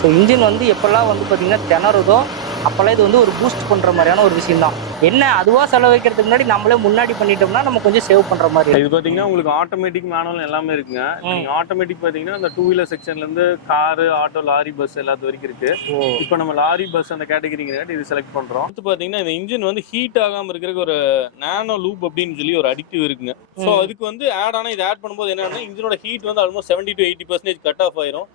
So engine வந்து எப்போல்லாம் வந்து பார்த்தீங்கன்னா திணறுதோ அப்போல்லாம் இது வந்து ஒரு பூஸ்ட் பண்ணுற மாதிரியான ஒரு விஷயம் தான். என்ன அதுவாக செலவழிக்கிறதுக்கு முன்னாடி நம்மளே முன்னாடி பண்ணிட்டோம்னா நம்ம கொஞ்சம் சேவ் பண்ணுற மாதிரி. இது பார்த்தீங்கன்னா உங்களுக்கு ஆட்டோமேட்டிக் மேனுவல் எல்லாமே இருக்குங்க. நீங்கள் ஆட்டோமேட்டிக் பார்த்தீங்கன்னா இந்த 2 வீலர் செக்ஷன்லேருந்து காரு, ஆட்டோ, லாரி, பஸ் எல்லாத்து வரைக்கும் இருக்கு. இப்போ நம்ம லாரி, பஸ் அந்த கேட்டகரிங்கிறக்காட்டி இது செலக்ட் பண்ணுறோம். அடுத்து பார்த்தீங்கன்னா இந்த இன்ஜின் வந்து ஹீட் ஆகாமல் இருக்கிறதுக்கு ஒரு நானோ லூப் அப்படின்னு சொல்லி ஒரு அடிக்டிவ் இருக்குங்க. ஸோ அதுக்கு வந்து ஆட் ஆனால் இது ஆட் பண்ணும்போது என்னன்னா இன்ஜினோட ஹீட் வந்து ஆல்மோஸ்ட் 70 to 80% கட் ஆஃப் ஆயிரும்.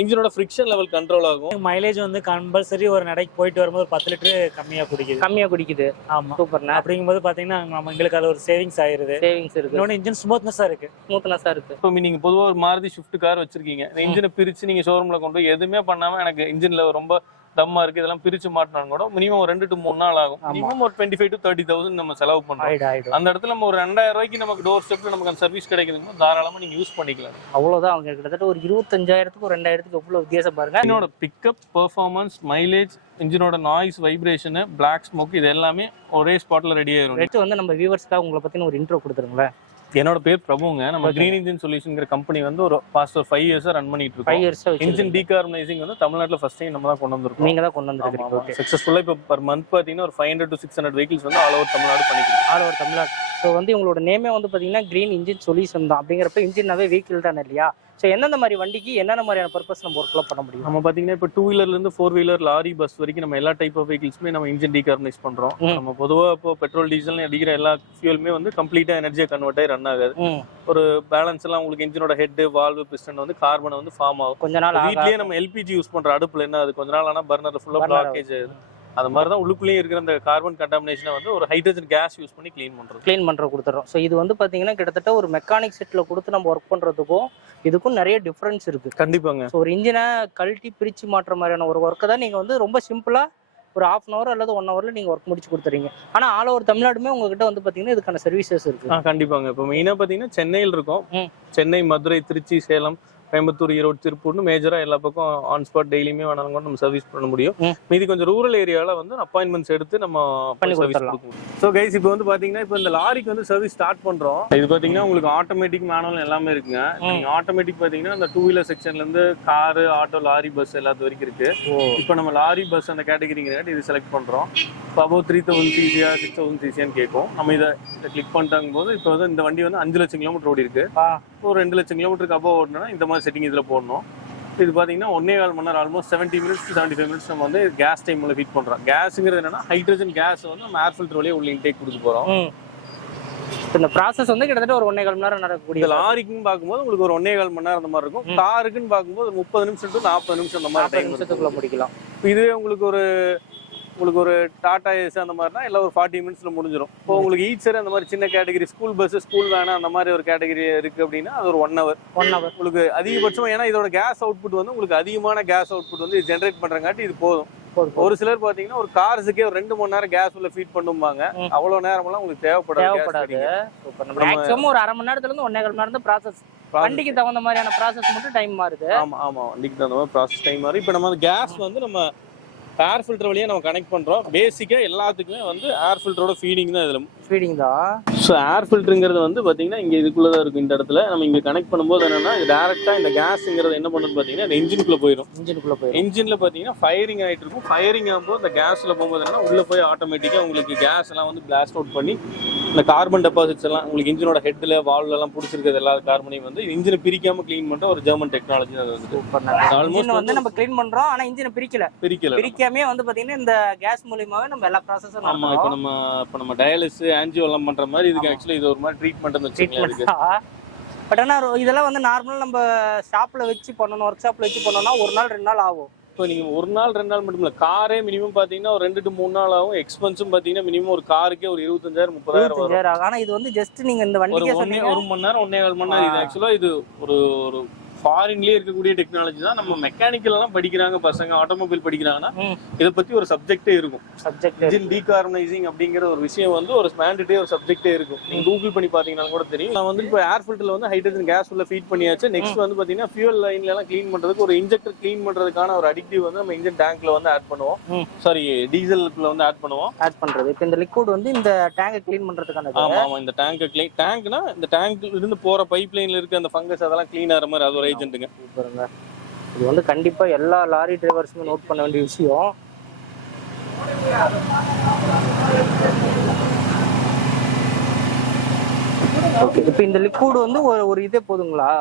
இன்ஜினோட ஃப்ரிக்ஷன் லெவல் கண்ட்ரோல் ஆகும். மைலேஜ் வந்து கம்பல்சரி ஒரு நடைக்கு போயிட்டு வரும்போது 10 லிட்டர் கம்மியாக குடிக்குது. ஆமா, சூப்பர். அப்படிங்கும்போது பாத்தீங்கன்னா நம்ம எங்களுக்கு அது ஒரு சேவிங்ஸ் ஆயிருது. சேவிங்ஸ் இருக்கு. இன்னொன்று இன்ஜின் ஸ்மூத்னஸா இருக்கு. இப்போ நீங்க பொதுவாக ஒரு மாருதி ஸ்விஃப்ட் கார் வச்சிருக்கீங்க. இந்த இன்ஜினை பிரிச்சு நீங்க ஷோரூம்ல கொண்டு போய் எதுவுமே பண்ணாம எனக்கு இன்ஜின்ல ரொம்ப தம்மா இருக்கு இதெல்லாம் பிரிச்சு மாட்டினாலும் கூட மினிமம் ஒரு 2 to 3 நாள் ஆகும். மினிமம் ஒரு 25 to 30,000 நம்ம செலவு பண்றோம். அந்த இடத்துல நம்ம ஒரு 2000 ரூபாய்க்கு நமக்கு டோர் ஸ்டெப்ல நமக்கு அந்த சர்வீஸ் கிடைக்குதுன்னா தாராளமா நீங்க யூஸ் பண்ணிக்கலாம். அவ்வளவுதான். அவங்க கிட்டத்தட்ட ஒரு 25,000க்கு ஒரு 2,000க்கு எவ்வளவு வித்தியாசம் பாருங்க. என்னோட பிக்கப், பெர்ஃபார்மன்ஸ், மைலேஜ், இன்ஜினோட நாய்ஸ், வைப்ரேஷன், பிளாக் ஸ்மோக் இது எல்லாமே ஒரே ஸ்பாட்ல ரெடி ஆயிரும். நெக்ஸ்ட் வந்து நம்ம வியூவர்ஸ்க்காக உங்களை பத்தின ஒரு இன்ட்ரோ கொடுத்துருங்களேன். என்னோட பேர் பிரபுங்க. நம்ம கிரீன் இன்ஜின் சொல்யூஷன்ங்கிற கம்பெனி வந்து ஒரு பாஸ்ட் 5 இயர்ஸா ரன் பண்ணிட்டு இருக்கோம். 5 இயர்ஸா இன்ஜின் decarbonizing வந்து தமிழ்நாட்டுல ஃபர்ஸ்ட் டைம் நம்ம தான் கொண்டு வந்திருக்கோம். நீங்க தான் கொண்டு வந்திருக்கீங்க. சக்சஸ்ஃபுல்லா இப்போ பர் மந்த் பாத்தீங்கன்னா ஒரு 500 to 600 வெஹிக்கிள்ஸ் வந்து ஆல் ஓவர் தமிழ்நாடு பண்ணிக்கிறோம். All over Tamil Nadu. ஸோ வந்து உங்களோட நேமே வந்து பாத்தீங்கன்னா கிரீன் இன்ஜின் சொல்யூஷன் தான். அப்படிங்கிறப்ப இன்ஜின்னாவே வெஹிக்கிள் தானே இல்லையா? ஸோ எந்தெந்த மாதிரி வண்டிக்கு என்னென்ன மாதிரியான பர்பஸ் நம்ம ஒர்க்லாம் பண்ண முடியும்? நம்ம பார்த்தீங்கன்னா இப்போ 2 வீலர்லேருந்து 4 வீலர், லாரி, பஸ் வரைக்கும் நம்ம எல்லா டைப் ஆஃப் வெஹிக்கிள்ஸுமே நம்ம இன்ஜின் டீகார்பனைஸ் பண்ணுறோம். நம்ம பொதுவாக இப்போ பெட்ரோல், டீசல் அடிக்கிற எல்லா ஃபியூலுமே வந்து கம்ப்ளீட்டாக எனர்ஜியாக கன்வெர்ட் ஆகி ரன் ஆகாது. ஒரு பேலன்ஸ் எல்லாம் உங்களுக்கு இன்ஜினோட ஹெட், வால்வு, பிஸ்டன் வந்து கார்பனை வந்து ஃபார்ம் ஆகும். கொஞ்ச நாள் வீட்லேயே நம்ம எல்பிஜி யூஸ் பண்ணுற அடுப்பில் என்ன அது கொஞ்ச நாள் ஆனால் பர்னர் ஃபுல்லாக பிளாக்கேஜ் ஆகுது. அது மாதிரி தான் உள்ளுக்குள்ளேயே இருக்கிற அந்த கார்பன் கண்டாமினேஷனை வந்து ஒரு ஹைட்ரஜன் கேஸ் யூஸ் பண்ணி க்ளீன் பண்ணுற கொடுத்துறோம். ஸோ இது வந்து பார்த்தீங்கன்னா கிட்டத்தட்ட ஒரு மெக்கானிக் செட்டில் கொடுத்து நம்ம ஒர்க் பண்ணுறதுக்கும் இதுக்கும் நிறைய டிஃப்ரென்ஸ் இருக்கு. கண்டிப்பாங்க. ஸோ ஒரு இன்ஜினை கழட்டி பிரித்து மாற்ற மாதிரியான ஒரு ஒர்க்கை தான் நீங்கள் வந்து ரொம்ப சிம்பிளாக ஒரு 1/2 hour அல்லது 1 hourல நீங்கள் ஒர்க் முடிச்சு கொடுத்துறீங்க. ஆனால் ஆல் ஓவர் தமிழ்நாடுமே உங்ககிட்ட வந்து பார்த்தீங்கன்னா இதுக்கான சர்வீசஸ் இருக்கு. கண்டிப்பாங்க. இப்போ மெயினாக பார்த்தீங்கன்னா சென்னையில் இருக்கும். சென்னை, மதுரை, திருச்சி, சேலம், கோயம்புத்தூர், ஈரோடு, திருப்பூர்னு மேஜரா எல்லா பக்கம் ஆன் ஸ்பாட் டெய்லியுமே வேணாலும் கூட நம்ம சர்வீஸ் பண்ண முடியும். மீதி கொஞ்சம் ரூரல் ஏரியால வந்து அப்பாயின்மெண்ட்ஸ் எடுத்து நம்ம பண்ணி கொடுத்துடலாம். ஸோ கைஸ் இப்போ வந்து பாத்தீங்கன்னா இப்போ இந்த லாரிக்கு வந்து சர்வீஸ் ஸ்டார்ட் பண்றோம். இது பாத்தீங்கன்னா உங்களுக்கு ஆட்டோமேட்டிக் மேனுவல் எல்லாமே இருக்குங்க. நீங்க ஆட்டோமேட்டிக் பாத்தீங்கன்னா இந்த 2 வீலர் செக்ஷன்ல இருந்து காரு, ஆட்டோ, லாரி, பஸ் எல்லாத்து வரைக்கும் இருக்கு. இப்போ நம்ம லாரி, பஸ் அந்த கேட்டகரிங்கிறக்காட்டி இது செலக்ட் பண்றோம். இப்போ அபவ் 3000 cc 6000 cc கேட்கும். நம்ம இதை கிளிக் பண்ணிட்டாங்க போது இப்போ வந்து இந்த வண்டி வந்து 5 லட்சம் கிலோமீட்டர் ஓடி இருக்கு. ஒரு 2 லட்சம் கிலோமீட்டருக்கு அபவ் ஓடணும்னா இந்த மாதிரி செட்டிங் இதில் போடணும். இது பார்த்தீங்கன்னா 1.25 மணி நேரம், ஆல்மோஸ்ட் 70 minutes to 75 minutes நம்ம வந்து கேஸ் டைமில் ஹீட் பண்ணுறோம். கேஸுங்கிறது என்னன்னா ஹைட்ரஜன் கேஸ் வந்து நம்ம ஏர் ஃபில்டர் வழியாக உள்ள இன்டேக் கொடுத்து போகிறோம். இந்த ப்ராசஸ் வந்து கிட்டத்தட்ட ஒரு 1.25 மணி நேரம் நடக்கக்கூடிய. லாரிக்குன்னு பார்க்கும்போது உங்களுக்கு ஒரு 1.25 மணி நேரம் அந்த மாதிரி இருக்கும். காருக்குன்னு பார்க்கும்போது 30 நிமிஷம் to 40 நிமிஷம் அந்த மாதிரி டைம் நிமிஷத்துக்குள்ள முடிக்கலாம். இதுவே உங்களுக்கு ஒரு டாடா ஏஸ் அந்த மாதிரினா எல்லாம் ஒரு 40 minutesல முடிஞ்சிடும். இப்போ உங்களுக்கு ஈச்சர் அந்த மாதிரி சின்ன category, school bus, school van அந்த மாதிரி ஒரு கேட்டகரி இருக்கு அப்படின்னா அது ஒரு 1 hour உங்களுக்கு அதிகபட்சம். ஏன்னா இதோட கேஸ் அவுட்புட் வந்து உங்களுக்கு அதிகமான கேஸ் அவுட்புட் வந்து ஜென்ரேட் பண்றங்காட்டி இது போதும். ஒரு சிலர் பாத்தீங்கன்னா ஒரு கார்ஸுக்கே ஒரு 2 மணி நேரம் கேஸ் உள்ள ஃபீட் பண்ணுவாங்க. அவ்வளவு நேரம்லாம் உங்களுக்கு தேவைப்படாது. மேக்ஸிமம் ஒரு 1/2 மணி நேரத்துல இருந்து 1.25 மணி நேரம் தான் ப்ராசஸ். வண்டிக்கு தகுந்த மாதிரியான ப்ராசஸ் மட்டும் டைம் மாறுது. ஆமா வண்டிக்கு தகுந்த மாதிரி ப்ராசஸ் டைம் மாறுது. இப்போ நம்ம கேஸ் வந்து நம்ம ஏர் ஃபில்டர் வழியா நம்ம கனெக்ட் பண்றோம். பேசிக்கா எல்லாத்துக்குமே வந்து ஏர் ஃபில்டரோட ஃபீடிங் தான் இதுல. ஃபீடிங் தான். ஸோ ஏர் ஃபில்டருங்கிறது வந்து பாத்தீங்கன்னா இங்க இதுக்குள்ளதான் இருக்கும். இந்த இடத்துல நம்ம இங்க கனெக்ட் பண்ணும்போது என்னன்னா இது டேரக்டா இந்த கேஸ்ங்கிறது என்ன பண்ணுன்னு பாத்தீங்கன்னா இந்த இன்ஜினுக்குள்ள போயிடும். இன்ஜின்ல பாத்தீங்கன்னா ஃபயரிங் ஆயிட்டு இருக்கும். ஃபயரிங் ஆகும்போது இந்த கேஸ்ல போகும்போது என்னன்னா உள்ள போய் ஆட்டோமேட்டிக்கா உங்களுக்கு கேஸ் எல்லாம் வந்து பிளாஸ்ட் அவுட் பண்ணி இந்த கார்பன் டெபாசிட்ஸ் எல்லாம் உங்களுக்கு இன்ஜினோட ஹெட்ல, வால்வ்ல எல்லாம் பிடிச்சிருக்கிறது எல்லா கார்பனையும் வந்து இன்ஜினை பிரிக்காம கிளீன் பண்ற ஒரு ஜெர்மன் டெக்னாலஜி. அது ஆல்மோஸ்ட் வந்து நம்ம கிளீன் பண்றோம். ஆனா இன்ஜினை பிரிக்காமே வந்து பாத்தீங்கன்னா இந்த கேஸ் மூலமாவே நம்ம எல்லா ப்ராசஸும். ஆமா. இப்போ நம்ம டயாலிசிஸ், ஆஞ்சியோ எல்லாம் பண்ற மாதிரி இதுக்கு ஆக்சுவலி இது ஒரு மாதிரி ட்ரீட்மென்ட்னு வச்சுக்கலாம். பட் ஆனா இதெல்லாம் வந்து நார்மலா நம்ம ஷாப்ல வச்சு பண்ணணும், ஒர்க் ஷாப்ல வச்சு பண்ணோம்னா 1 நாள் 2 நாள் ஆகும். இப்போ நீங்க 1 நாள் 2 நாள் மட்டும் இல்ல, காரே மினிமம் பாத்தீங்கன்னா ஒரு 2 to 3 நாள் ஆகும். எக்ஸ்பென்ஸும் பாத்தீங்கன்னா மினிமம் ஒரு காருக்கே ஒரு 25,000 30,000 வரும். ஆனா இது வந்து ஜஸ்ட் நீங்க இந்த வண்டிக்கு சொன்னீங்க 1 மணி நேரம் 1.25 மணி நேரம். இது ஆக்சுவலா இது ஒரு ஃபாரின்லயே இருக்கக்கூடிய டெக்னாலஜி தான். நம்ம மெக்கானிக்கல் எல்லாம் படிக்கிறாங்க பசங்க, ஆட்டோமொபைல் படிக்கிறாங்கன்னா இதை பத்தி ஒரு சப்ஜெக்டே இருக்கும். இன்ஜின் decarbonizing அப்படிங்கிற ஒரு விஷயம் வந்து ஒரு மேண்டேட்டரி ஒரு சப்ஜெக்டே இருக்கும். நீங்க கூகுள் பண்ணி பாத்தீங்கன்னா கூட தெரியும். நான் வந்து இப்போ ஏர் ஃபில்டர்ல வந்து ஹைட்ரஜன் கேஸ் உள்ள ஃபீட் பண்ணியாச்சு. நெக்ஸ்ட் வந்து பாத்தீங்கன்னா ஃபியூல் லைன்ல எல்லாம் கிளீன் பண்றதுக்கு ஒரு இன்ஜெக்டர் கிளீன் பண்றதுக்கான ஒரு அடிக்டிவ் வந்து நம்ம இன்ஜின் டேங்க்ல வந்து ஆட் பண்ணுவோம். சாரி, டீசல்ல வந்து ஆட் பண்றது. இப்போ இந்த லிக்விட் வந்து இந்த டேங்கை கிளீன் பண்றதுக்கான. ஆமா, இந்த டேங்க்னா இந்த டேங்க்ல இருந்து போற பைப் லைன்ல இருக்க அந்த ஃபங்கஸ் அதெல்லாம் கிளீன் ஆகிற மாதிரி அது ஒரு ஏஜென்ட்டுங்க. இது வந்து கண்டிப்பா எல்லா லாரி டிரைவர்ஸுமே நோட் பண்ண வேண்டிய விஷயம். ஓகே, இப்போ இந்த லிக்விட் வந்து ஒரு இதே போதுங்களா?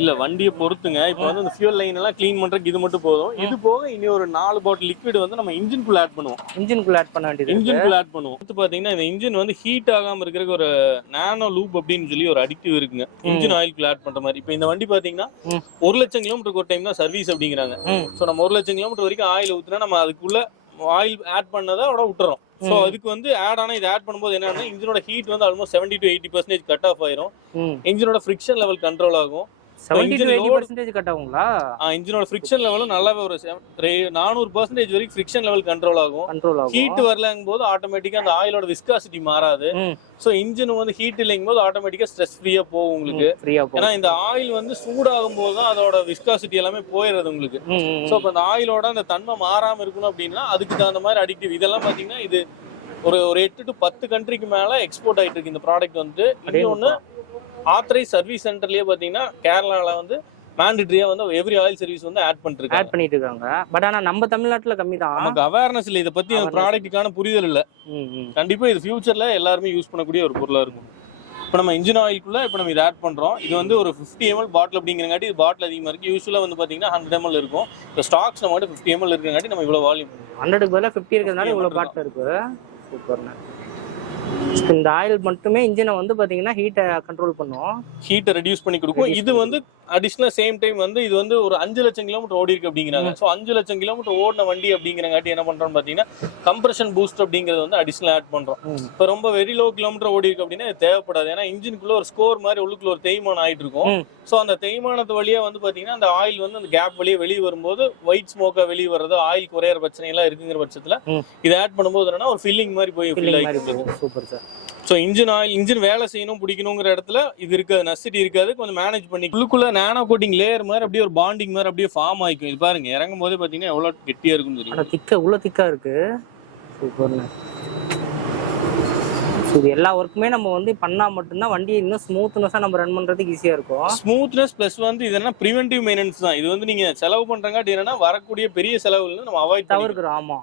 இல்ல, வண்டியை பொறுத்துங்க. இப்போ வந்து இந்த ஃபியூல் லைன் எல்லாம் க்ளீன் பண்றதுக்கு இது மட்டும் போதும். இது போக இனி ஒரு 4 பாட்டில் லிக்விட் வந்து நம்ம இன்ஜின்குள்ள ஆட் பண்ணுவோம். இன்ஜின்குள்ள ஆட் பண்ண வேண்டியது. இன்ஜின்குள்ள ஆட் பண்ணுவோம். அடுத்து பாத்தீங்கன்னா இந்த இன்ஜின் வந்து ஹீட் ஆகாம இருக்கிறதுக்கு ஒரு நானோ லூப் அப்படின்னு சொல்லி ஒரு அடிக்டிவ் இருக்குங்க, இன்ஜின் ஆயிலுக்குள்ள ஆட் பண்ற மாதிரி. இப்போ இந்த வண்டி பாத்தீங்கன்னா 1,00,000 கிலோமீட்டருக்கு ஒரு டைம் தான் சர்வீஸ் அப்படிங்கிறாங்க. ஸோ நம்ம 1,00,000 கிலோமீட்டர் வரைக்கும் ஆயில் ஊத்துனா நம்ம அதுக்குள்ள ஆயில் ஆட் பண்ணதை அவட விட்டுறோம். ஸோ அதுக்கு வந்து ஆட் ஆனா இது ஆட் பண்ணும்போது என்னன்னா இன்ஜினோட ஹீட் வந்து ஆல்மோஸ்ட் 70 to 80% கட் ஆஃப் ஆயிரும். இன்ஜினோட ஃபிரிக்ஷன் லெவல் கண்ட்ரோல் ஆகும். 70 to 80% கட் ஆகுங்களா? இன்ஜினோட ஃபிரிக்ஷன் லெவலும் நல்லாவே ஒரு 400% வரைக்கும் ஃபிரிக்ஷன் லெவல் கண்ட்ரோல் ஆகும். ஹீட் வரலங்கும் போது ஆட்டோமேட்டிக்கா அந்த ஆயிலோட விஸ்காசிட்டி மாறாது. ஸோ இன்ஜின் வந்து ஹீட் இல்லைங்கும் போது ஆட்டோமேட்டிக்கா ஸ்ட்ரெஸ் ஃப்ரீயா போகும் உங்களுக்கு. ஏன்னா இந்த ஆயில் வந்து சூடாகும் போது தான் அதோட விஸ்காசிட்டி எல்லாமே போயிடுறது உங்களுக்கு. ஸோ இப்போ அந்த ஆயிலோட அந்த தன்மை மாறாம இருக்கணும் அப்படின்னா அதுக்கு தகுந்த மாதிரி அடிக்டிவ் இதெல்லாம் பாத்தீங்கன்னா இது ஒரு 8 to 10 கண்ட்ரிக்கு மேல எக்ஸ்போர்ட் ஆயிட்டு இருக்கு இந்த ப்ராடக்ட் வந்து. இன்னொன்னு ஆத்தரைஸ் சர்வீஸ் சென்டர்லயே பாத்தீங்கன்னா கேரளால வந்து மேண்டேட்டரியா வந்து எவ்ரி ஆயில் சர்வீஸ் வந்து ஆட் பண்ணிட்டு இருக்காங்க. பட் ஆனா நம்ம தமிழ்நாட்டுல கம்மி தான். நமக்கு அவேர்னஸ் இல்ல, இத பத்தி அந்த ப்ராடக்ட்டுக்கான புரிதல் இல்ல. கண்டிப்பா இது ஃபியூச்சர்ல எல்லாருமே யூஸ் பண்ணக்கூடிய ஒரு பொருளா இருக்கும். இப்போ நம்ம இன்ஜின் ஆயிலுக்குள்ள இப்போ நம்ம இதை ஆட் பண்றோம். இது வந்து ஒரு 50 ml பாட்டில் அப்படிங்கிறங்காட்டி இது பாட்டில் அதிகமா இருக்கு. யூஸ்வலா வந்து பாத்தீங்கன்னா 100 ml இருக்கும். இப்போ ஸ்டாக்ஸ் நம்ம 50 ml இருக்குங்காட்டி நம்ம இவ்வளவு வால்யூம் 100க்கு பதிலா 50 இருக்கிறதுனால இவ்வளவு பாட்டில் இருக்கு. சூப்பர்ண்ணே. இந்த ஆயில் மட்டுமே இன்ஜினை வந்து பாத்தீங்கன்னா ஹீட்டை கண்ட்ரோல் பண்ணும், ஹீட்டை ரெடியூஸ் பண்ணி கொடுக்கும். இது வந்து அடிஷனல் சேம் டைம் வந்து இது வந்து ஒரு 5 லட்சம் கிலோமீட்டர் ஓடி இருக்கு அப்படிங்கிறாங்க. ஸோ 5 லட்சம் கிலோமீட்டர் ஓடின வண்டி அப்படிங்கிறங்காட்டி என்ன பண்றோம் பாத்தீங்கன்னா கம்ப்ரஷன் பூஸ்ட் அப்படிங்கிறது வந்து அடிஷனல் ஆட் பண்றோம். இப்போ ரொம்ப வெரி லோ கிலோமீட்டர் ஓடி இருக்கு அப்படின்னா இது தேவைப்படாது. ஏன்னா இன்ஜினுக்குள்ள ஒரு ஸ்கோர் மாதிரி உள்ளுக்குள்ள ஒரு தேய்மானம் ஆயிட்டு இருக்கும். ஸோ அந்த தேய்மானத்து வழியா வந்து பாத்தீங்கன்னா அந்த ஆயில் வந்து அந்த கேப் வழியே வெளியே வரும்போது ஒயிட் ஸ்மோக்கா வெளியே வர்றது, ஆயில் குறையிற பிரச்சனை எல்லாம் இருக்குங்கிற பட்சத்துல இதை ஆட் பண்ணும்போது என்னன்னா ஒரு ஃபில்லிங் மாதிரி போய் ஃபில் ஆகிட்டு. Super sir. ஸோ இன்ஜின் வேலை செய்யணும் பிடிக்கணுங்கிற இடத்துல இது இருக்காது, நெசிட்டி இருக்காது. கொஞ்சம் மேனேஜ் பண்ணி உள்ளுக்குள்ள நானோ கோட்டிங் லேயர் மாதிரி அப்படியே ஒரு பாண்டிங் மாதிரி அப்படியே ஃபார்ம் ஆகிக்கும். இது பாருங்க இறங்கும் போதே பார்த்தீங்கன்னா எவ்வளோ கெட்டியா இருக்குன்னு தெரியும். உள்ள திக்கா இருக்கு. சூப்பர்ண்ணே. இது எல்லா ஒர்க்குமே நம்ம வந்து பண்ணா மட்டும்தான் வண்டி இன்னும் ஸ்மூத்னஸா நம்ம ரன் பண்றதுக்கு ஈஸியா இருக்கும். ஸ்மூத்னஸ் பிளஸ் வந்து இது என்ன பிரிவென்டிவ் மெயின்டெனன்ஸ் தான். இது வந்து நீங்க செலவு பண்றங்காட்டி என்னன்னா வரக்கூடிய பெரிய செலவுல நம்ம அவாய்ட் தவிர்க்கிறோம். ஆமா,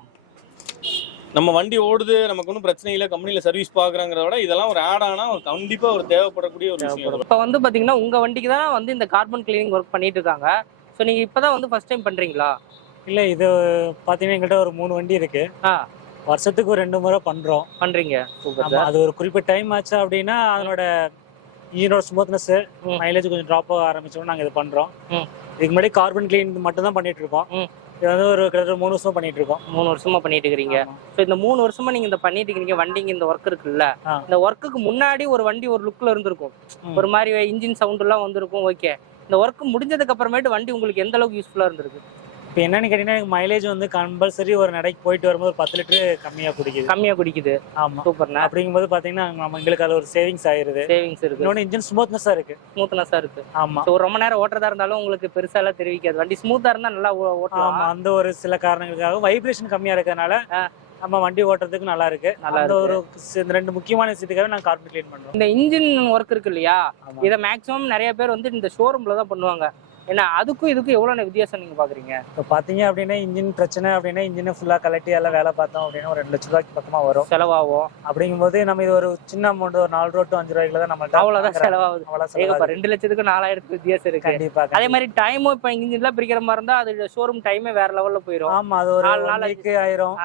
நம்ம வண்டி ஓடுது, நமக்கு ஒன்றும் பிரச்சனை இல்லை, கம்பெனியில சர்வீஸ் பாக்குறாங்கிறத விட இதெல்லாம் ஒரு ஆட் ஆனா கண்டிப்பா ஒரு தேவைப்படக்கூடிய ஒரு விஷயம். இப்போ வந்து பாத்தீங்கன்னா உங்க வண்டிக்கு தான் வந்து இந்த கார்பன் கிளீனிங் ஒர்க் பண்ணிட்டு இருக்காங்க. ஸோ நீங்க இப்பதான் வந்து ஃபர்ஸ்ட் டைம் பண்றீங்களா? இல்ல, இது பாத்தீங்கன்னா எங்கள்கிட்ட ஒரு 3 வண்டி இருக்கு. வருஷத்துக்கு ஒரு 2 முறை பண்றீங்க. அது ஒரு குறிப்பிட்ட டைம் ஆச்சு அப்படின்னா அதனோட இன்ஜினோட ஸ்மூத்னஸ் மைலேஜ் கொஞ்சம் ட்ராப் ஆக ஆரம்பிச்சோம். நாங்க இது பண்றோம். இதுக்கு முன்னாடி கார்பன் கிளீன் மட்டும் தான் பண்ணிட்டு இருக்கோம். இது வந்து ஒரு கிட்டத்தட்ட 3 வருஷமா பண்ணிட்டு இருக்கோம். 3 வருஷமா பண்ணிட்டு இருக்கீங்க. ஸோ இந்த 3 வருஷமா நீங்க இந்த பண்ணிட்டு இருக்கீங்க வண்டிங்க, இந்த ஒர்க் இருக்குல்ல, இந்த ஒர்க்குக்கு முன்னாடி ஒரு வண்டி ஒரு லுக்ல இருந்திருக்கும், ஒரு மாதிரி இன்ஜின் சவுண்ட் எல்லாம் வந்திருக்கும். ஓகே, இந்த ஒர்க் முடிஞ்சதுக்கு அப்புறமேட்டு வண்டி உங்களுக்கு எந்த அளவுக்கு யூஸ்ஃபுல்லா இருந்திருக்கு? இப்போ என்னன்னு கேட்டீங்கன்னா எனக்கு மைலேஜ் வந்து கம்பல்சரி ஒரு நடைக்கு போயிட்டு வரும்போது 10 லிட்டர் கம்மியா குடிக்குது. ஆமா, சூப்பர்ண்ணே. அப்படிங்கும்போது பாத்தீங்கன்னா நம்ம எங்களுக்கு அது ஒரு சேவிங்ஸ் இருக்கு. இன்னொன்று இன்ஜின் ஸ்மூத்னஸா இருக்கு. ஆமா, ரொம்ப நேரம் ஓட்டுறதா இருந்தாலும் உங்களுக்கு பெருசா எல்லாம் தெரிவிக்காது. வண்டி ஸ்மூத்தா இருந்தா நல்லா ஓட்டலாம். ஆமா, அந்த ஒரு சில காரணங்களுக்காக வைப்ரேஷன் கம்மியா இருக்கறனால நம்ம வண்டி ஓட்டுறதுக்கு நல்லா இருக்கு. அந்த ஒரு 2 முக்கியமான விஷயத்துக்காக நாங்க கார்பன் கிளீன் பண்றோம். இந்த இன்ஜின் ஒர்க் இருக்கு இல்லையா, இதை மேக்ஸிமம் நிறைய பேர் வந்து இந்த ஷோரூம்ல தான் பண்ணுவாங்க. ஏன்னா அதுக்கும் இதுக்கும் எவ்வளவு வித்தியாசம் நீங்க பாக்குறீங்க? இப்போ பாத்தீங்க அப்படின்னா இன்ஜின் பிரச்சனை அப்படின்னா இன்ஜினை ஃபுல்லா கலட்டி எல்லாம் வேலை பார்த்தோம் அப்படின்னா ஒரு 2 லட்சம் ரூபாய்க்கு பக்கமா வரும், செலவாகும். அப்படிங்கும்போது நம்ம இது ஒரு சின்ன அமௌண்ட் ஒரு 4 to 5 ரூபாய்க்குள்ள தான் நம்ம அவ்வளவுதான் செலவாகுது. 2 லட்சத்துக்கு 4000 வித்தியாசம் இருக்கு. கண்டிப்பா. அதே மாதிரி டைமும் இப்ப இன்ஜின்லாம் பிரிக்கிற மாதிரி இருந்தா அது ஷோரூம் டைமே வேற லெவல்ல போயிடும். ஆமா, அது ஒரு 4 நாளைக்கு ஆயிரும்,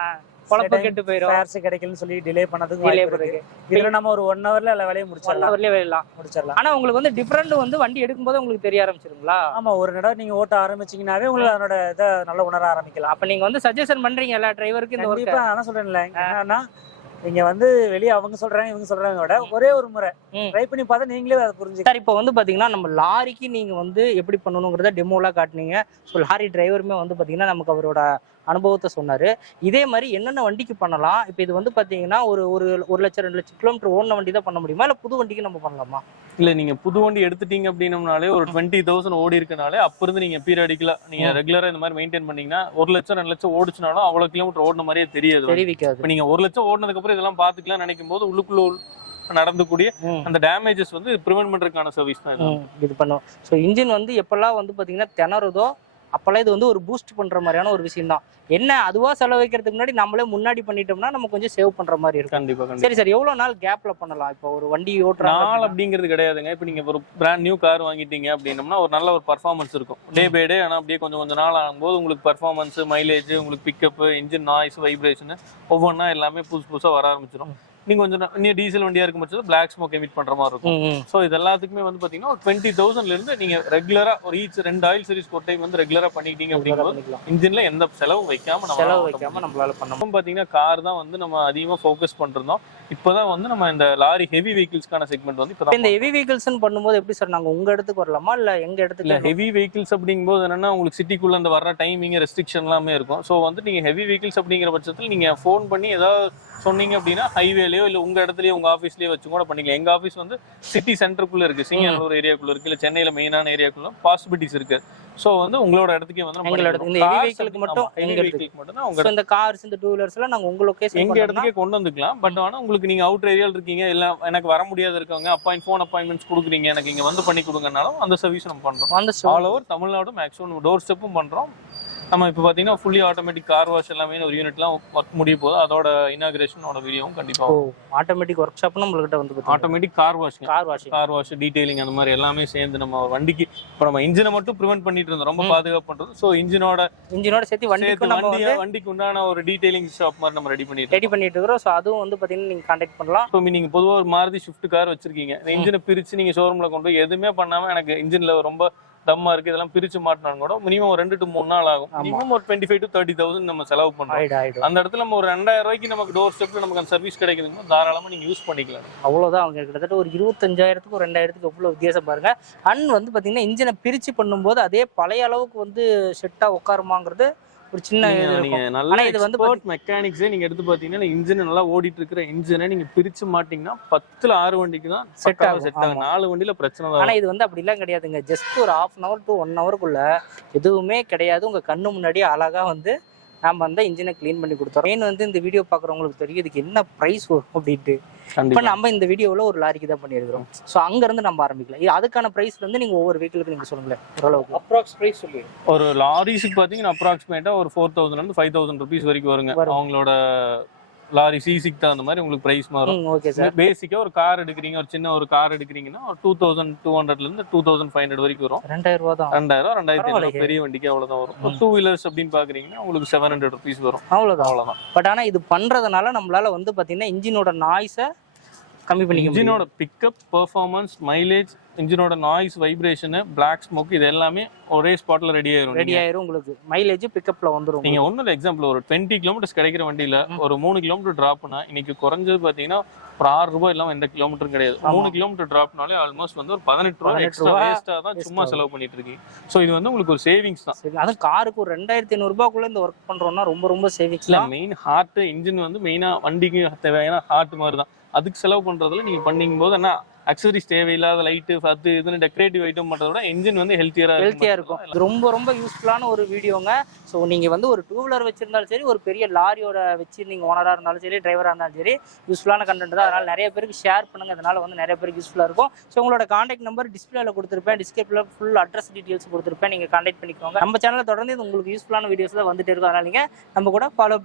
குழப்ப கெட்டு போயிடும், ஃபேர்ஸ் கிடைக்கலன்னு சொல்லி டிலே பண்ணதுக்கு இதுல நம்ம ஒரு 1 ஹவர்ல எல்லா வேலையும் முடிச்சிடலாம். ஆனா உங்களுக்கு வந்து டிஃபரெண்ட் வந்து வண்டி எடுக்கும்போது உங்களுக்கு தெரிய ஆரம்பிச்சிருங்களா? ஆமா, ஒரு தடவை நீங்க ஓட்ட ஆரம்பிச்சீங்கன்னாவே உங்களுக்கு அதனோட இதை நல்லா உணர ஆரம்பிக்கலாம். அப்ப நீங்க வந்து சஜஷன் பண்றீங்க எல்லா டிரைவருக்கு இந்த ஒர்க்? நான் சொல்றேன்ல, என்னன்னா நீங்க வந்து வெளியே அவங்க சொல்றாங்க இவங்க சொல்றாங்க விட ஒரே ஒரு முறை ட்ரை பண்ணி பார்த்தா நீங்களே அதை புரிஞ்சுக்கலாம். சார், இப்போ வந்து பாத்தீங்கன்னா நம்ம லாரிக்கு நீங்க வந்து எப்படி பண்ணணுங்கிறத டெமோலாம் காட்டுனீங்க. ஸோ லாரி டிரைவருமே வந்து பாத்தீங்கன்னா நமக்கு அவரோட அனுபவத்தை சொன்னாரு. இதே மாதிரி என்னென்ன வண்டிக்கு பண்ணலாம்? இப்போ இது வந்து பாத்தீங்கன்னா ஒரு 1 லட்சம் 2 லட்சம் கிலோமீட்டர் ஓடின வண்டி தான் பண்ண முடியுமா, இல்ல புது வண்டிக்கு நம்ம பண்ணலாமா? இல்ல, நீங்க புது வண்டி எடுத்துட்டீங்க அப்படின்னம்னாலே ஒரு 20,000 ஓடி இருக்கனாலே அப்ப இருந்து நீங்க பீரியாடிக்கலா நீங்க ரெகுலரா இந்த மாதிரி மெயின்டைன் பண்ணீங்கன்னா 1 லட்சம் 2 லட்சம் ஓடிச்சுனாலும் அவ்வளவு கிலோமீட்டர் ஓடின மாதிரியே தெரியாது. இப்ப நீங்க 1 லட்சம் ஓடினதுக்கு அப்புறம் இதெல்லாம் பாத்துக்கலாம் நினைக்கும் போது உள்ளுக்குள்ள நடந்துக்கூடிய அந்த டேமேஜஸ் வந்து ப்ரிவென்ட் பண்றதுக்கான சர்வீஸ் தான் இது பண்ணும். ஸோ இன்ஜின் வந்து எப்பெல்லாம் வந்து பாத்தீங்கன்னா திணறுதோ அப்போல்லாம் இது வந்து ஒரு பூஸ்ட் பண்ணுற மாதிரியான ஒரு விஷயம் தான். என்ன அதுவாக செலவழிக்கிறதுக்கு முன்னாடி நம்மளே முன்னாடி பண்ணிட்டோம்னா நம்ம கொஞ்சம் சேவ் பண்ணுற மாதிரி இருக்கும். கண்டிப்பா. சரி சார், எவ்வளோ நாள் கேப்ல பண்ணலாம்? இப்போ ஒரு வண்டி ஓட்டுற நாள் அப்படிங்கிறது கிடையாதுங்க. இப்போ நீங்க ஒரு பிராண்ட் நியூ கார் வாங்கிட்டீங்க அப்படின்னம்னா ஒரு நல்ல ஒரு பர்ஃபார்மன்ஸ் இருக்கும் டே பை டே. ஆனால் அப்படியே கொஞ்சம் நாள் ஆகும்போது உங்களுக்கு பர்ஃபார்மன்ஸ், மைலேஜ், உங்களுக்கு பிக்கப், இன்ஜின் நாய்ஸ், வைப்ரேஷன் ஒவ்வொன்றா எல்லாமே புதுசா வர ஆரம்பிச்சிடும். நீங்க கொஞ்சம் இன்னும் டீசல் வண்டியா இருக்கும் பட்சத்தில் பிளாக் ஸ்மோக் எமிட் பண்ற மாதிரி இருக்கும். ஸோ இது எல்லாத்துக்குமே வந்து பாத்தீங்கன்னா ஒரு 20,000ல இருந்து நீங்க ரெகுலரா ஒரு ஈச் 2 ஆயில் சர்வீஸ் ஒரு டைம் வந்து ரெகுலரா பண்ணிக்கிட்டீங்க அப்படிங்கும்போது இன்ஜின்ல எந்த செலவும் வைக்காம நம்மளால பண்ண பாத்தீங்கன்னா கார் தான் வந்து நம்ம அதிகமா ஃபோக்கஸ் பண்றோம். இப்பதான் வந்து நம்ம இந்த லாரி ஹெவி வெஹிக்கிள்ஸ்க்கான செக்மெண்ட் வந்து இப்போ இந்த ஹெவி வெஹிக்கிள்ஸ் பண்ணும்போது எப்படி சார் நாங்க உங்க இடத்துக்கு வரலாமா இல்ல எங்க இடத்துக்கு? இல்ல ஹெவி வெஹிக்கிள்ஸ் அப்படிங்கும்போது என்னன்னா உங்களுக்கு சிட்டிக்குள்ள அந்த வர டைமிங் ரெஸ்ட்ரிக்ஷன் எல்லாமே இருக்கும். ஸோ வந்து நீங்க ஹெவி வெஹிக்கிள்ஸ் அப்படிங்கிற பட்சத்தில் நீங்க ஃபோன் பண்ணி ஏதாவது சொன்னீங்க அப்படின்னா ஹைவேலயோ இல்ல உங்க இடத்துலயோ உங்க ஆஃபீஸ்லயோ வச்சு கூட பண்ணிக்கலாம். எங்க ஆஃபீஸ் வந்து சிட்டி சென்டருக்குள்ள இருக்கு, சிங்கநல்லூர் ஏரியாக்குள்ள இருக்கு, இல்ல சென்னையில மெயினான ஏரியாக்குள்ள பாசிபிலிட்டிஸ் இருக்கு. ஸோ வந்து உங்களோட இடத்துக்கே வந்து இந்த ஹெவி வெஹிக்கிளுக்கு மட்டும் இந்த கார்ஸ் இந்த டூ வீலர்ஸ் எல்லாம் நாங்க உங்க லொகேஷன் எங்க இடத்துக்கே கொண்டு வந்துக்கலாம். பட் ஆனா உங்களுக்கு நீங்க அவுட் ஏரியால இருக்கீங்க, இல்ல எனக்கு வர முடியாத இருக்கவங்க ஃபோன் அப்பாயின்மெண்ட்ஸ் கொடுக்குறீங்க, எனக்கு இங்க வந்து பண்ணி கொடுங்கனாலும் அந்த சர்வீஸ் நம்ம பண்றோம். All over Tamil Nadu maximum door ஸ்டெப்பும் பண்றோம். நம்ம இப்போ பார்த்தீங்கன்னா ஃபுல்லி ஆட்டோமேட்டிக் கார் வாஷ் எல்லாமே ஒரு யூனிட்லாம் ஒர்க் முடிய போகுது. அதோட இனாகிரேஷனோட வீடியோவும் கண்டிப்பாக ஆட்டோமேட்டிக் ஒர்க் ஷாப்னு நம்மகிட்ட வந்து ஆட்டோமேட்டிக் கார் வாஷ் டீடைலிங் அந்த மாதிரி எல்லாமே சேர்ந்து நம்ம வண்டிக்கு இப்போ நம்ம இன்ஜினை மட்டும் ப்ரிவென்ட் பண்ணிட்டு இருந்தோம், ரொம்ப பாதுகாப்பு பண்றது. ஸோ இன்ஜினோட சேர்த்து வண்டிக்கு உண்டான ஒரு டீடைலிங் ஷாப் மாதிரி நம்ம ரெடி பண்ணிட்டு இருக்கிறோம். ஸோ அதுவும் வந்து பார்த்தீங்கன்னா நீங்க கான்டாக்ட் பண்ணலாம். இப்போ நீங்க பொதுவாக ஒரு மாருதி ஸ்விஃப்ட் கார் வச்சிருக்கீங்க, இன்ஜினை பிரிச்சு நீங்க ஷோரூம்ல கொண்டு போய் எதுவுமே பண்ணாம எனக்கு இன்ஜின்ல ரொம்ப தம்மா இருக்கு இதெல்லாம் பிரிச்சு மாட்டினாலும் கூட மினிமம் ஒரு 2 to 3 நாள் ஆகும். மினிமம் ஒரு 25,000 to 30,000 நம்ம செலவு பண்றோம். அந்த இடத்துல நம்ம ஒரு 2,000 ரூபாய்க்கு நமக்கு டோர் ஸ்டெப்ல நமக்கு அந்த சர்வீஸ் கிடைக்குதுன்னா தாராளமா நீங்க யூஸ் பண்ணிக்கலாம். அவ்வளவுதான். அவங்க கிட்டத்தட்ட ஒரு 25,000க்கு ஒரு 2,000க்கு எவ்வளவு வித்தியாசம் பாருங்க. அண்ட் வந்து பாத்தீங்கன்னா இன்ஜினை பிரிச்சு பண்ணும்போது அதே பழைய அளவுக்கு வந்து செட்டா உட்காருமாங்கிறது ஒரு சின்ன இது வந்து மெக்கானிக்ஸே நீங்க எடுத்து பாத்தீங்கன்னா இன்ஜின் நல்லா ஓடிட்டு இருக்கிற இன்ஜினை நீங்க பிரிச்சு மாட்டீங்கன்னா 10ல 6 வண்டிக்கு தான் செட் ஆகும். 4 வண்டியில பிரச்சனை தான். ஆனா இது வந்து அப்படிலாம் கிடையாதுங்க. ஜஸ்ட் ஒரு 1/2 hour to 1 hourக்குள்ள எதுவுமே கிடையாது. உங்க கண்ணு முன்னாடியே அழகா வந்து நாம வந்து இன்ஜினை கிளீன் பண்ணி கொடுத்தோம். மெயின் வந்து இந்த வீடியோ பாக்குறவங்களுக்கு தெரியும் இதுக்கு என்ன பிரைஸ் வரும் அப்படின்ட்டு. இப்ப நம்ம இந்த வீடியோவில் ஒரு லாரிக்கு தான் பண்ணியிருக்கிறோம். ஸோ அங்க இருந்து நம்ம ஆரம்பிக்கலாம். அதுக்கான பிரைஸ் வந்து நீங்க ஒவ்வொரு வெஹிக்கிளுக்கு நீங்க சொல்லுங்களேன், ஓரளவுக்கு அப்ராக்ஸ் பிரைஸ் சொல்லி. ஒரு லாரிஸுக்கு பாத்தீங்கன்னா அப்ராக்சிமேட்டா ஒரு 4,000 to 5,000 rupees வரைக்கும் வருங்க. அவங்களோட லாரி சிசிக்கு தகுந்த மாதிரி உங்களுக்கு பிரைஸ் மாறும். Okay sir. பேசிக்கா ஒரு கார் எடுக்கிறீங்க, ஒரு சின்ன ஒரு கார் எடுக்கிறீங்கன்னா ஒரு 2,200ல இருந்து 2,500 வரைக்கும் வரும். 2,000 ரூபா தான். 2,000 2,500 பெரிய வண்டிக்கு அவ்வளவுதான் வரும். 2 வீலர்ஸ் அப்படின்னு பாக்குறீங்கன்னா உங்களுக்கு 700 rupees வரும். அவ்வளவுதான். பட் ஆனா இது பண்றதுனால நம்மளால வந்து பாத்தீங்கன்னா இன்ஜினோட நாய்ஸை கம்மி பண்ணி இன்ஜினோட பிக்கப், பெர்ஃபார்மன்ஸ், மைலேஜ், இன்ஜினோட நாய்ஸ், வைப்ரேஷன், பிளாக் ஸ்மோக் இது எல்லாமே ஒரே ஸ்பாட்ல ரெடி ஆயிரும். உங்களுக்கு மைலேஜ் பிக்கப்ல வந்துரும். நீங்க ஒண்ணுல எக்ஸாம்பிள் ஒரு 20 கிலோமீட்டர்ஸ் கிடைக்கிற வண்டியில ஒரு 3 கிலோமீட்டர் டிராப்னா இன்னைக்கு குறைஞ்சது பாத்தீங்கன்னா ஒரு 6 ரூபாய் இல்லாம எந்த கிலோமீட்டரும் கிடையாது. 3 கிலோமீட்டர் டிராப்னாலே ஆல்மோஸ்ட் வந்து ஒரு 18 ரூபாய் எக்ஸ்ட்ரா வேஸ்டா தான் சும்மா செலவு பண்ணிட்டு இருக்கீங்க. சோ இது வந்து உங்களுக்கு ஒரு சேவிங்ஸ் தான். அது காருக்கு ஒரு 2,500 ரூபாய்க்குள்ள இந்த ஒர்க் பண்றோம்னா ரொம்ப ரொம்ப சேவிங்ஸ் தான். மெயின் ஹார்ட் இன்ஜின் வந்து மெயினா வண்டிக்கு தேவையான ஹார்ட் மாதிரி தான். அதுக்கு செலவு பண்றதுல நீங்க பண்ணிக்கும் போது என்ன அக்சசரிஸ் தேவையில்லாத லைட்டு அது இதுன்னு டெக்கரேட்டிவ் ஐட்டம் பண்றதோட இன்ஜின் வந்து ஹெல்த்தியா இருக்கும். ரொம்ப ரொம்ப யூஸ்ஃபுல்லான ஒரு வீடியோங்க. ஸோ நீங்க வந்து ஒரு 2 வீலர் வச்சிருந்தாலும் சரி, ஒரு பெரிய லாரியோட வச்சு நீங்க ஓனரா இருந்தாலும் சரி, டிரைவரா இருந்தாலும் சரி, யூஸ்ஃபுல்லான கண்டென்ட் தான். அதனால நிறைய பேருக்கு ஷேர் பண்ணுங்க. அதனால வந்து நிறைய பேருக்கு யூஸ்ஃபுல்லா இருக்கும். ஸோ உங்களோட கான்டாக்ட் நம்பர் டிஸ்பிளேல கொடுத்துருப்பேன், டிஸ்கிரிப்ஷன்ல ஃபுல் அட்ரஸ் டீடைல்ஸ் கொடுத்துருப்பேன். நீங்க கான்டாக்ட் பண்ணிக்கோங்க. நம்ம சேனலை தொடர்ந்து உங்களுக்கு யூஸ்ஃபுல்லான வீடியோஸ் தான் வந்துட்டு இருக்கும். அதனால நீங்க நம்ம கூட ஃபாலோ